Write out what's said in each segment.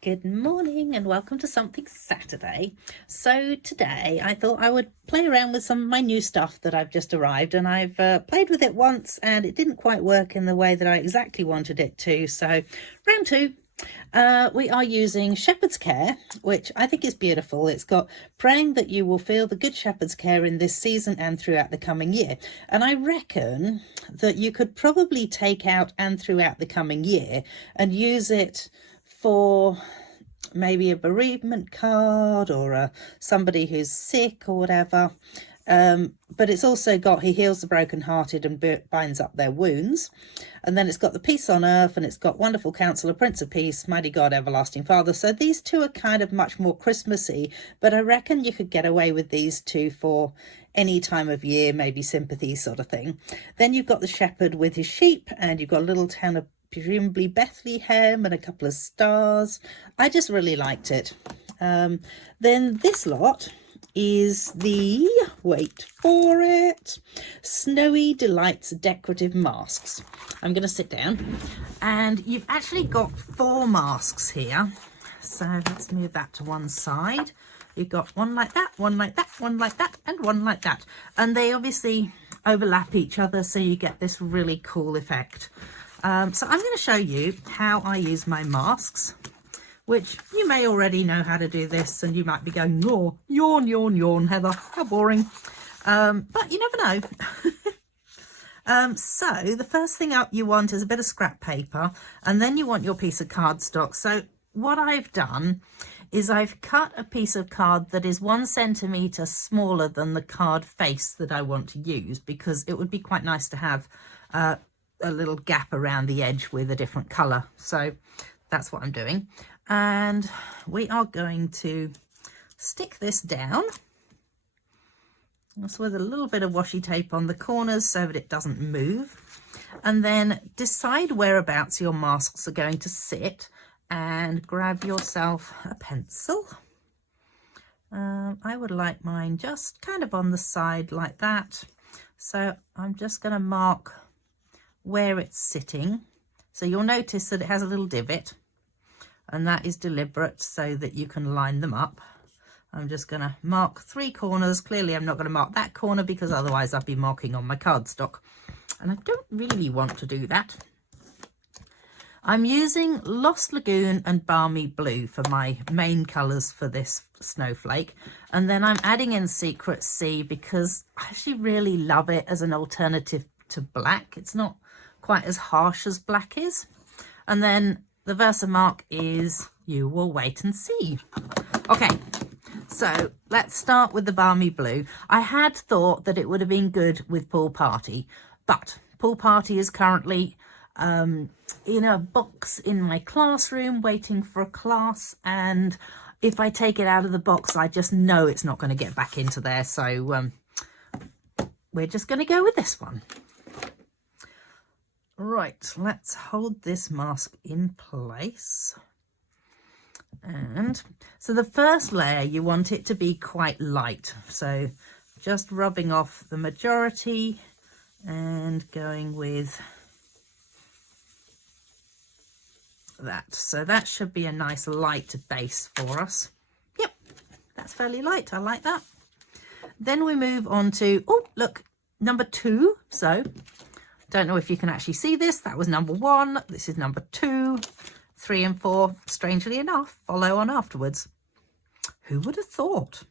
Good morning and welcome to Something Saturday. So today I thought I would play around with some of my new stuff that I've just arrived, and I've played with it once and it didn't quite work in the way that I exactly wanted it to. So round two. We are using Shepherd's Care, which I think is beautiful. It's got praying that you will feel the Good Shepherd's care in this season and throughout the coming year. And I reckon that you could probably take out and throughout the coming year and use it for maybe a bereavement card or somebody who's sick or whatever. But it's also got he heals the brokenhearted and binds up their wounds. And then it's got the peace on earth, and it's got wonderful counselor, Prince of Peace, mighty God, everlasting Father. So these two are kind of much more Christmassy, but I reckon you could get away with these two for any time of year, maybe sympathy sort of thing. Then you've got the shepherd with his sheep, and you've got a little town of presumably Bethlehem and a couple of stars. I just really liked it. Then this lot is the, wait for it, Snowy Delights decorative masks. I'm going to sit down, and you've actually got 4 masks here. So let's move that to one side. You've got one like that, one like that, one like that, and one like that. And they obviously overlap each other, so you get this really cool effect. So I'm going to show you how I use my masks, which you may already know how to do this, and you might be going, oh, yawn, yawn, yawn, Heather, how boring. But you never know. So the first thing up you want is a bit of scrap paper, and then you want your piece of cardstock. So what I've done is I've cut a piece of card that is 1 centimetre smaller than the card face that I want to use, because it would be quite nice to have a little gap around the edge with a different colour. So that's what I'm doing. And we are going to stick this down, just with a little bit of washi tape on the corners so that it doesn't move. And then decide whereabouts your masks are going to sit, and grab yourself a pencil. I would like mine just kind of on the side like that. So I'm just going to mark where it's sitting. So you'll notice that it has a little divot, and that is deliberate so that you can line them up. I'm just going to mark 3 corners. Clearly I'm not going to mark that corner, because otherwise I'd be marking on my cardstock, and I don't really want to do that. I'm using Lost Lagoon and Balmy Blue for my main colours for this snowflake, and then I'm adding in Secret Sea because I actually really love it as an alternative to black. It's not quite as harsh as black is. And then the Versamark is You Will Wait and See. Okay, so let's start with the Balmy Blue. I had thought that it would have been good with Pool Party, but Pool Party is currently in a box in my classroom waiting for a class, and if I take it out of the box I just know it's not going to get back into there. So we're just going to go with this one. Right, let's hold this mask in place. And so the first layer, you want it to be quite light. So just rubbing off the majority and going with that. So that should be a nice light base for us. Yep, that's fairly light. I like that. Then we move on to, oh, look, number 2. So don't know if you can actually see this. That was number 1. This is number 2. 3 and 4, strangely enough, follow on afterwards. Who would have thought?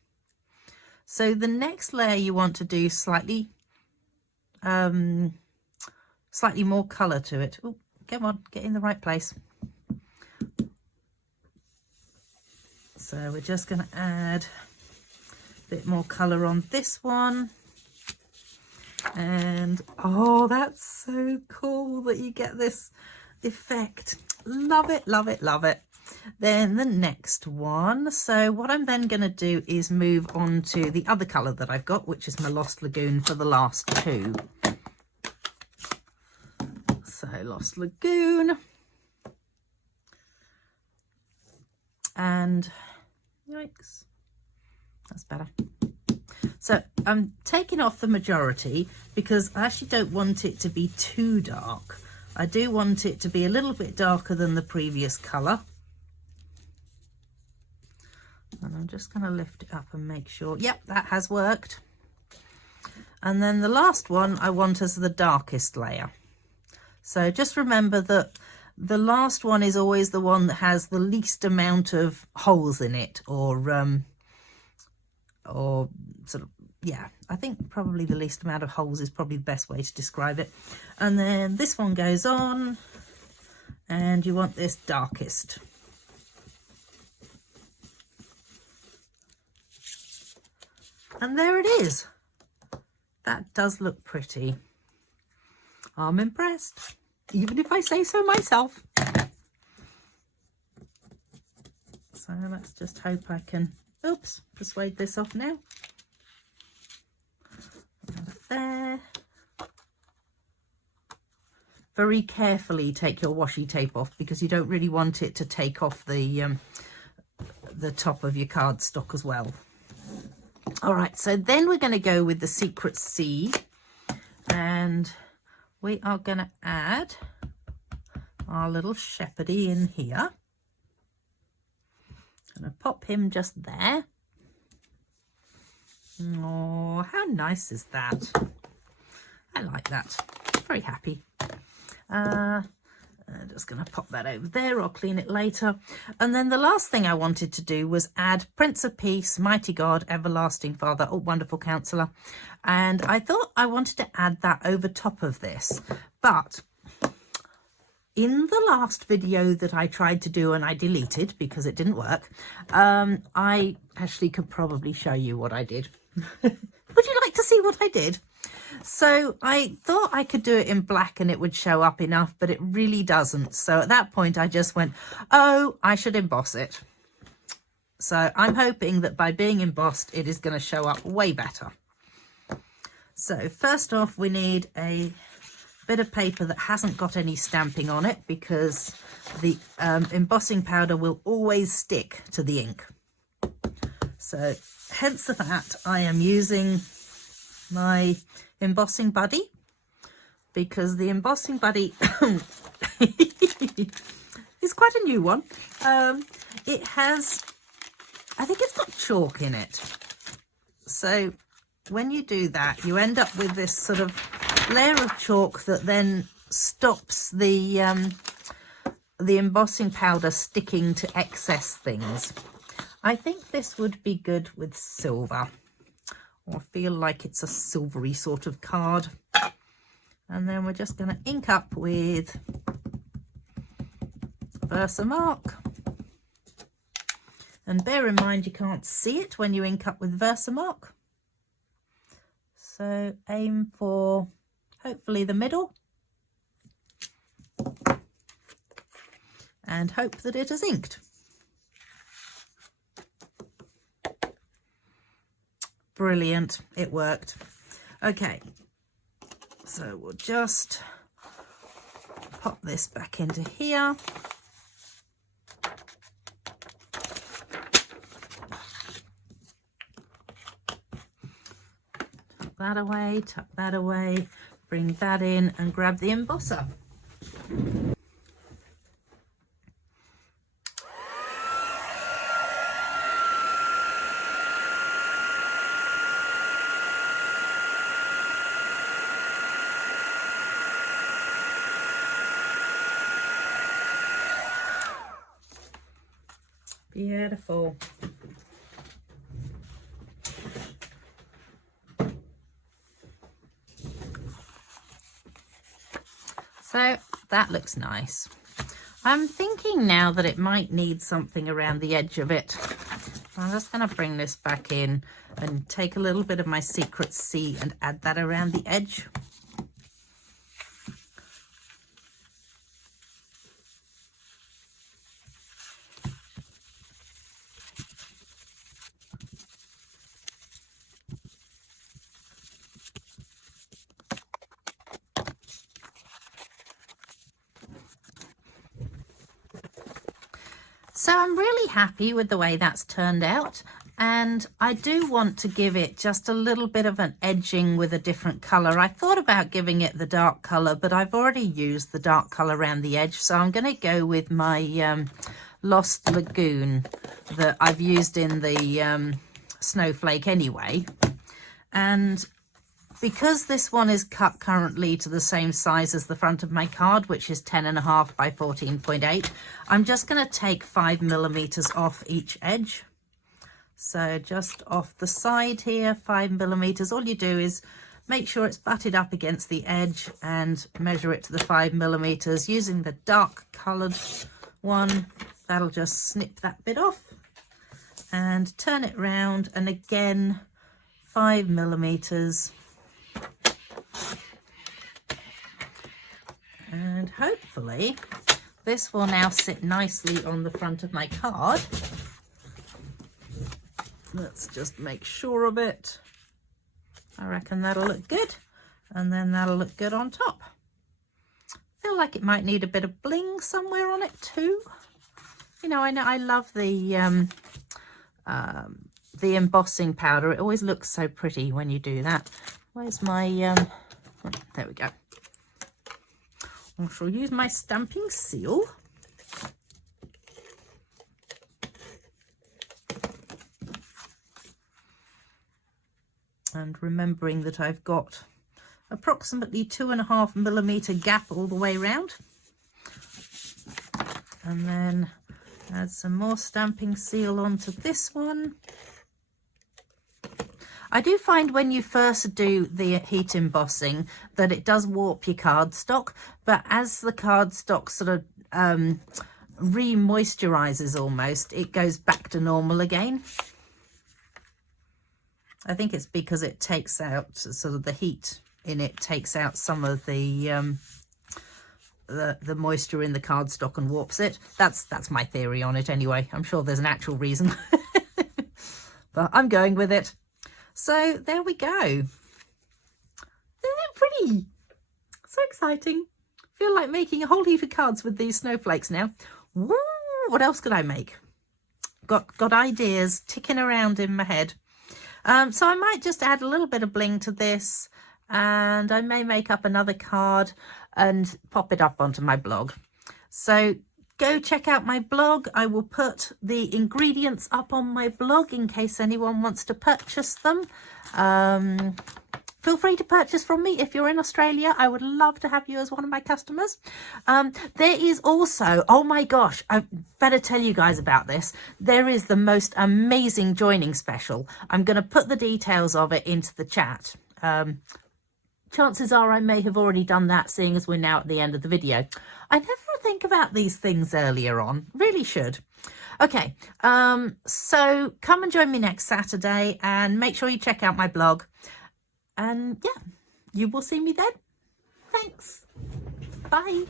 So the next layer you want to do slightly more colour to it. Oh, come on, get in the right place. So we're just going to add a bit more colour on this one. And oh, that's so cool that you get this effect. Love it, love it, love it. Then the next one. So what I'm then going to do is move on to the other colour that I've got, which is my Lost Lagoon for the last 2. So Lost Lagoon. And yikes, that's better. So I'm taking off the majority because I actually don't want it to be too dark. I do want it to be a little bit darker than the previous colour. And I'm just going to lift it up and make sure, yep, that has worked. And then the last one I want as the darkest layer. So just remember that the last one is always the one that has the least amount of holes in it, or sort of, yeah, I think probably the least amount of holes is probably the best way to describe it. And then this one goes on, and you want this darkest. And there it is. That does look pretty. I'm impressed, even if I say so myself. So let's just hope I can, oops, persuade this off now. There. Very carefully take your washi tape off, because you don't really want it to take off the top of your cardstock as well. All right, so then we're going to go with the Secret Seed, and we are going to add our little Shepherdy in here. I'm going to pop him just there. Oh, how nice is that? I like that. Very happy. I'm just going to pop that over there. I'll clean it later. And then the last thing I wanted to do was add Prince of Peace, Mighty God, Everlasting Father, oh, Wonderful Counselor. And I thought I wanted to add that over top of this. But in the last video that I tried to do and I deleted because it didn't work, I actually could probably show you what I did. Would you like to see what I did? So I thought I could do it in black and it would show up enough, but it really doesn't. So at that point I just went, oh, I should emboss it. So I'm hoping that by being embossed, it is going to show up way better. So first off, we need a bit of paper that hasn't got any stamping on it, because the embossing powder will always stick to the ink. So hence the fact I am using my embossing buddy, because the embossing buddy is quite a new one. It has, I think it's got chalk in it. So when you do that, you end up with this sort of layer of chalk that then stops the embossing powder sticking to excess things. I think this would be good with silver, or feel like it's a silvery sort of card. And then we're just going to ink up with Versamark. And bear in mind you can't see it when you ink up with Versamark. So aim for hopefully the middle. And hope that it is inked. Brilliant, it worked. Okay, so we'll just pop this back into here. Tuck that away, tuck that away, bring that in and grab the embosser. Beautiful. So that looks nice. I'm thinking now that it might need something around the edge of it. I'm just going to bring this back in and take a little bit of my Secret C and add that around the edge. So I'm really happy with the way that's turned out, and I do want to give it just a little bit of an edging with a different colour. I thought about giving it the dark colour, but I've already used the dark colour around the edge, so I'm going to go with my Lost Lagoon that I've used in the snowflake anyway. And because this one is cut currently to the same size as the front of my card, which is 10.5 by 14.8, I'm just going to take 5mm off each edge. So just off the side here, 5mm. All you do is make sure it's butted up against the edge and measure it to the 5mm using the dark coloured one. That'll just snip that bit off and turn it round, and again 5mm. And hopefully this will now sit nicely on the front of my card. Let's just make sure of it. I reckon that'll look good, and then that'll look good on top. Feel like it might need a bit of bling somewhere on it too. You know I love the embossing powder. It always looks so pretty when you do that. Where's my there we go. I shall use my stamping seal. And remembering that I've got approximately 2.5mm gap all the way around. And then add some more stamping seal onto this one. I do find when you first do the heat embossing that it does warp your cardstock, but as the cardstock sort of re-moisturizes almost, it goes back to normal again. I think it's because it takes out sort of the heat in it, takes out some of the moisture in the cardstock and warps it. That's my theory on it anyway. I'm sure there's an actual reason, but I'm going with it. So there we go. Isn't it pretty? So exciting. Feel like making a whole heap of cards with these snowflakes now. Woo! What else could I make? Got ideas ticking around in my head. So I might just add a little bit of bling to this, and I may make up another card and pop it up onto my blog. So go check out my blog. I will put the ingredients up on my blog in case anyone wants to purchase them. Feel free to purchase from me if you're in Australia. I would love to have you as one of my customers. There is also, oh my gosh, I better tell you guys about this. There is the most amazing joining special. I'm going to put the details of it into the chat. Chances are I may have already done that, seeing as we're now at the end of the video. I never think about these things earlier on. Really should. Okay, so come and join me next Saturday, and make sure you check out my blog. And yeah, you will see me then. Thanks. Bye.